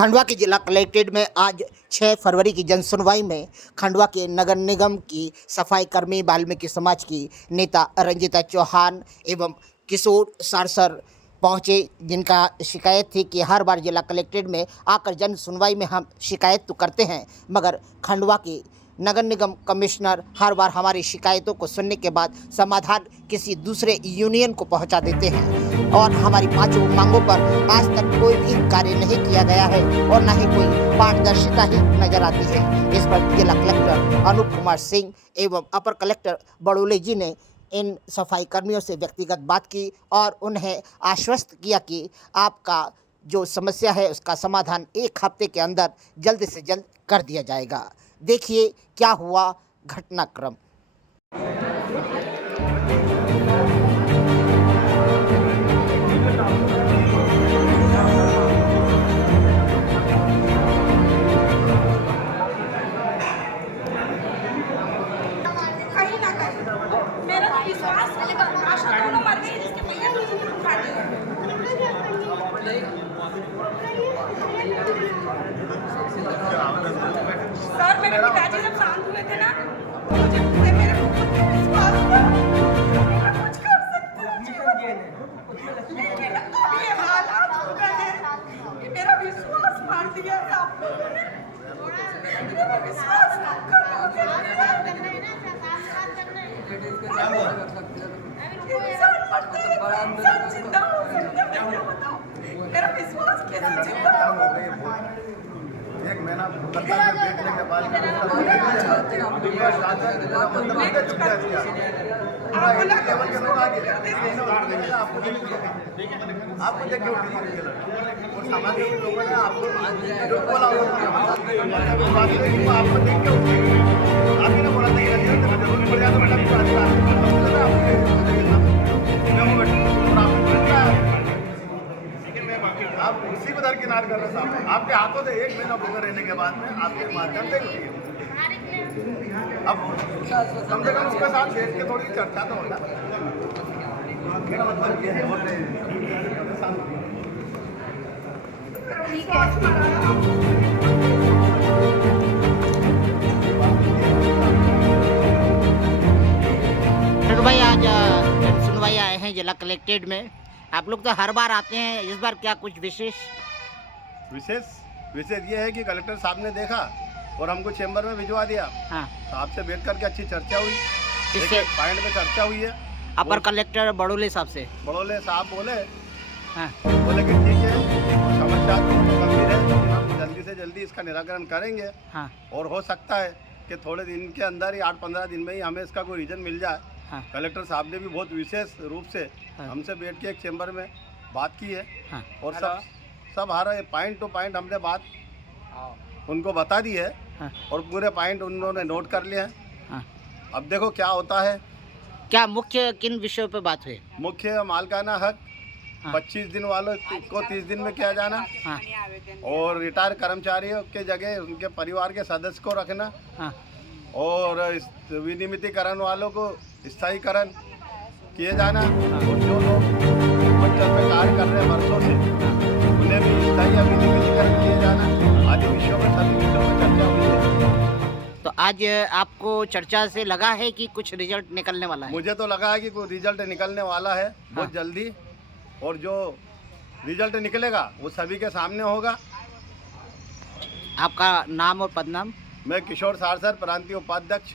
खंडवा के जिला कलेक्ट्रेट में आज 6 फरवरी की जनसुनवाई में खंडवा के नगर निगम की सफाई कर्मी वाल्मीकि समाज की नेता रंजिता चौहान एवं किशोर सारसर पहुंचे, जिनका शिकायत थी कि हर बार जिला कलेक्ट्रेट में आकर जन सुनवाई में हम शिकायत तो करते हैं, मगर खंडवा के नगर निगम कमिश्नर हर बार हमारी शिकायतों को सुनने के बाद समाधान किसी दूसरे यूनियन को पहुंचा देते हैं और हमारी पांचों मांगों पर आज तक कोई भी कार्य नहीं किया गया है और न ही कोई पारदर्शिता ही नजर आती है। इस पर जिला कलेक्टर अनूप कुमार सिंह एवं अपर कलेक्टर बड़ोले जी ने इन सफाई कर्मियों से व्यक्तिगत बात की और उन्हें आश्वस्त किया कि आपका जो समस्या है उसका समाधान 1 हफ्ते के अंदर जल्द से जल्द कर दिया जाएगा। देखिए क्या हुआ घटनाक्रम। कहीं ना कहीं मेरा तो विश्वास आशा दोनों मर गई, जिसके भैया मुझे उठा दिया। सर, मेरे पिताजी जब शांत हुए थे ना, मुझे मेरे विश्वास था मैं कुछ कर सकती हूँ, लेकिन अब ये हालात हो गए हैं कि मेरा विश्वास मार दिया है आप लोगों ने। मेरा विश्वास कर इंसान मरते हैं, इंसान जिंदा हो सकता है, क्या बताऊं? मेरा विश्वास कैसे जिंदा हो? एक महीना लगातार बैठने के बाद आपको देख के और समाज के लोगों ने आपको जो बोला आपको देख के आपने ना बोला था जरूरी पड़ जाता आप उसी को दरकिनार कर रहे साहब। आपके हाथों से 1 महीना भूखे रहने के बाद में आपके माध्यम से अब कम से कम उसके साथ बैठ के थोड़ी चर्चा तो होगा। मेरा मतलब ये है भाई आज सुनवाई आए हैं जिला कलेक्ट्रेट में। आप लोग तो हर बार आते हैं, इस बार क्या कुछ विशेष ये है कि कलेक्टर साहब ने देखा और हमको चेंबर में भिजवा दिया। हाँ, साहब से बैठ करके अच्छी चर्चा हुई, किससे? पॉइंट पे चर्चा हुई है। अपर कलेक्टर बड़ोले साहब से। बड़ोले साहब बोले हाँ, बोले कि ठीक है, समस्या तो गंभीर है, हम जल्दी से जल्दी इसका निराकरण करेंगे। हाँ, और हो सकता है कि थोड़े दिन के अंदर ही 8-15 दिन में ही हमें इसका कोई रीजन मिल जाए। हाँ, कलेक्टर साहब ने भी बहुत विशेष रूप से हाँ, हमसे बैठ के एक चेंबर में बात की है। हाँ, और सब हर पॉइंट टू पॉइंट हमने बात उनको बता दी है। हाँ, और पूरे पॉइंट उन्होंने नोट कर लिए हैं। हाँ। अब देखो क्या होता है। क्या मुख्य किन विषयों पे बात हुई? मुख्य मालिकाना हक, हाँ, 25 दिन वालों को 30 दिन में किया जाना, हाँ, और रिटायर कर्मचारियों के जगह उनके परिवार के सदस्य को रखना, हाँ, और विनियमितीकरण वालों को स्थायीकरण किए जाना, और जो लोग मंचल पे कार्य कर रहे हैं वर्षों से उन्हें भी स्थायी विनियमितीकरण किए जाना आदि विषयों में सभी विषयों में चर्चा हुई है। तो आज आपको चर्चा से लगा है कि कुछ रिजल्ट निकलने वाला है? मुझे तो लगा है कि कोई रिजल्ट निकलने वाला है बहुत जल्दी, और जो रिजल्ट निकलेगा वो सभी के सामने होगा। आपका नाम और पदनाम? मैं किशोर सारसर, प्रांतीय उपाध्यक्ष,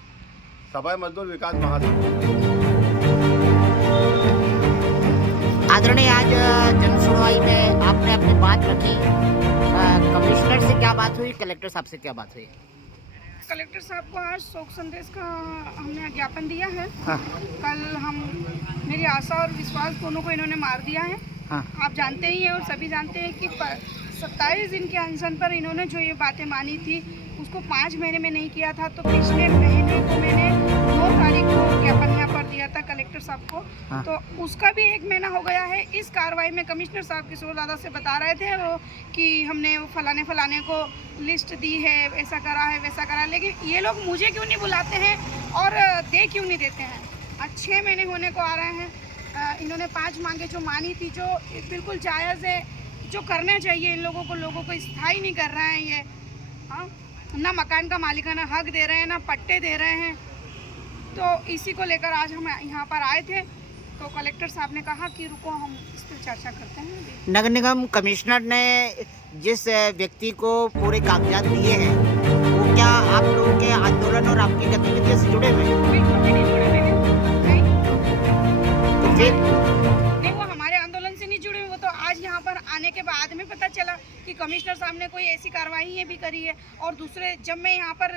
सफाई मजदूर विकास महासंघ। आदरणीय, आज जनसुनवाई में आपने अपनी बात रखी, कमिश्नर से क्या बात हुई, कलेक्टर साहब से क्या बात हुई? कलेक्टर साहब को आज शोक संदेश का हमने ज्ञापन दिया है। हाँ, कल हम मेरी आशा और विश्वास दोनों को इन्होंने मार दिया है। हाँ, आप जानते ही हैं और सभी जानते हैं कि 27 दिन के अनशन पर इन्होंने जो ये बातें मानी थी उसको 5 महीने में नहीं किया था। तो पिछले महीने को मैंने 9 तारीख को ज्ञापन यहाँ पर दिया था कलेक्टर साहब को। हाँ। तो उसका भी 1 महीना हो गया है। इस कार्रवाई में कमिश्नर साहब किशोर दादा से बता रहे थे वो कि हमने वो फलाने को लिस्ट दी है, ऐसा करा है वैसा करा है, लेकिन ये लोग मुझे क्यों नहीं बुलाते हैं और दे क्यों नहीं देते हैं? आज 6 महीने होने को आ रहे हैं। इन्होंने 5 मांगे जो मानी थी, जो बिल्कुल जायज़ है, जो करना चाहिए इन लोगों को स्थायी नहीं कर रहे हैं ये। हाँ, ना मकान का मालिकाना हक दे रहे हैं, ना पट्टे दे रहे हैं। तो इसी को लेकर आज हम यहाँ पर आए थे, तो कलेक्टर साहब ने कहा कि रुको हम इस पर चर्चा करते हैं अभी। नगर निगम कमिश्नर ने जिस व्यक्ति को पूरे कागजात दिए हैं, वो क्या आप लोगों के आंदोलन और आपकी गतिविधियों से जुड़े हुए हैं? बिल्कुल भी नहीं जुड़े हुए हैं। नहीं, तो फिर नहीं, वो हमारे आंदोलन से नहीं जुड़े हुए। वो तो आज यहाँ पर आने के बाद में पता चला कि कमिश्नर साहब ने कोई ऐसी कार्रवाई भी करी है। और दूसरे, जब मैं यहाँ पर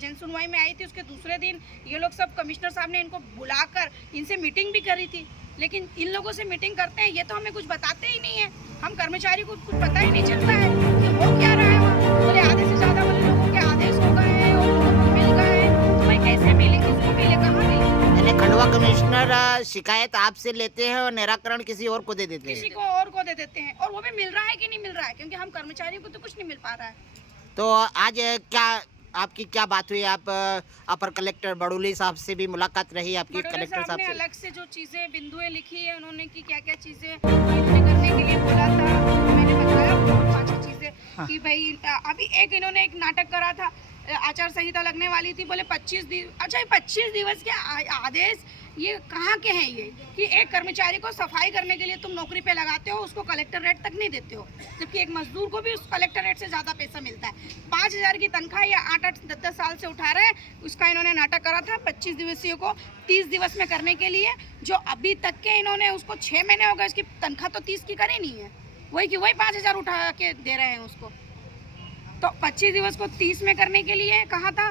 जन सुनवाई में आई थी, उसके दूसरे दिन ये लोग सब, कमिश्नर साहब ने इनको बुलाकर इनसे मीटिंग भी करी थी। लेकिन इन लोगों से मीटिंग करते हैं, ये तो हमें कुछ बताते ही नहीं है। हम कर्मचारी को कुछ पता ही नहीं चलता है कि हो क्या रहा है वहाँ। बोले आधे से ज़्यादा बोले लोगों के आदेश हो गए हैं और लोगों को मिल गए हैं। तो भाई कैसे मिले, किसको मिले, कहाँ मिले? यानी खंडवा कमिश्नर शिकायत आपसे लेते हैं और निराकरण किसी और को दे देते किसी हैं। को और को दे देते हैं, और वो भी मिल रहा है कि नहीं मिल रहा है, क्योंकि हम कर्मचारियों को तो कुछ नहीं मिल पा रहा है। तो आज क्या आपकी क्या बात हुई? आप अपर कलेक्टर बड़ोली साहब से भी मुलाकात रही आपकी? बड़ोले कलेक्टर साहब साहब ने से अलग से जो चीज़ें बिंदुएं लिखी है उन्होंने, कि क्या क्या चीज़ें इन्होंने करने के लिए बोला था, मैंने बताया 5 चीज़ें। हाँ। कि भाई अभी इन्होंने एक नाटक करा था, आचार संहिता लगने वाली थी, बोले 25 दिवस। अच्छा, ये 25 दिवस के आदेश ये कहाँ के हैं? ये कि एक कर्मचारी को सफाई करने के लिए तुम नौकरी पे लगाते हो, उसको कलेक्टर रेट तक नहीं देते हो, जबकि एक मजदूर को भी उस कलेक्टर रेट से ज़्यादा पैसा मिलता है। 5,000 की तनख्वाह या 8-8, 10-10 साल से उठा रहे हैं। उसका इन्होंने नाटक करा था 25 दिवसीय को 30 दिवस में करने के लिए, जो अभी तक के इन्होंने उसको 6 महीने हो गए, उसकी तनख्वाह तो 30 की करी नहीं है, वही की वही 5,000 उठा के दे रहे हैं उसको। तो 25 दिवस को 30 में करने के लिए कहा था,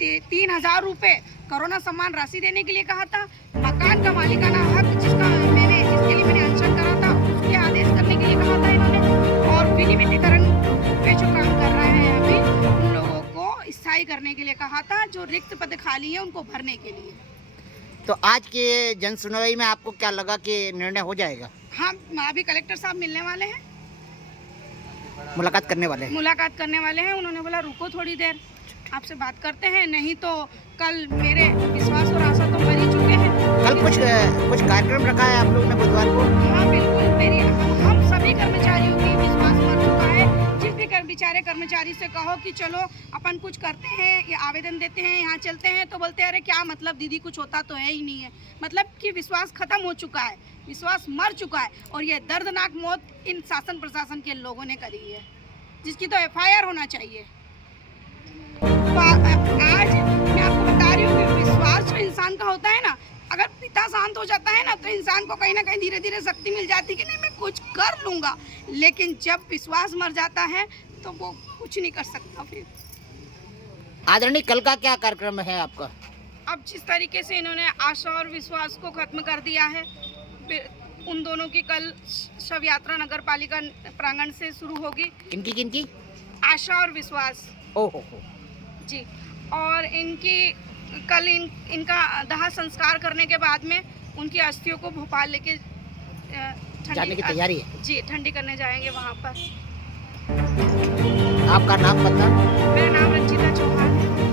3,000 रुपये कोरोना सम्मान राशि देने के लिए कहा था, मकान का मालिकाना हक जिसके लिए मैंने अनशन करा था उसके आदेश करने के लिए कहा था इन्होंने, और विनियमितीकरण पे जो काम कर रहे हैं अभी उन लोगों को स्थायी करने के लिए कहा था, जो रिक्त पद खाली है उनको भरने के लिए। तो आज के जन सुनवाई में आपको क्या लगा कि निर्णय हो जाएगा? हाँ, अभी कलेक्टर साहब मिलने वाले हैं, मुलाकात करने वाले हैं? मुलाकात करने वाले हैं। उन्होंने बोला रुको थोड़ी देर, आपसे बात करते हैं, नहीं तो कल मेरे विश्वास और आशा तो मर ही चुके हैं। कल कुछ कार्यक्रम रखा है आप लोगों ने बुधवार को? हाँ बिल्कुल, हम सभी कर्मचारियों की विश्वास मर चुका है। जिस भी बेचारे कर्मचारी से कहो कि चलो अपन कुछ करते हैं या आवेदन देते हैं, यहाँ चलते हैं, तो बोलते हैं अरे क्या मतलब दीदी, कुछ होता तो है ही नहीं है। मतलब कि विश्वास खत्म हो चुका है, विश्वास मर चुका है। और ये दर्दनाक मौत इन शासन प्रशासन के लोगों ने करी है, जिसकी तो FIR होना चाहिए। तो आज मैं आपको बता रही हूँ कि विश्वास जो इंसान का होता है ना, अगर पिता शांत हो जाता है ना, तो इंसान को कहीं ना कहीं धीरे धीरे शक्ति मिल जाती है कि नहीं मैं कुछ कर लूँगा। लेकिन जब विश्वास मर जाता है तो वो कुछ नहीं कर सकता फिर। आदरणीय, कल का क्या कार्यक्रम है आपका? अब जिस तरीके से इन्होंने आशा और विश्वास को खत्म कर दिया है, उन दोनों की कल शव यात्रा नगर पालिका प्रांगण से शुरू होगी। किनकी किनकी? आशा और विश्वास ओहो जी। और कल इनका दाह संस्कार करने के बाद में उनकी अस्थियों को भोपाल लेके जाने की तैयारी है जी, ठंडी करने जाएंगे वहाँ पर। आपका नाम पता? मेरा नाम रंजिता चौहान है।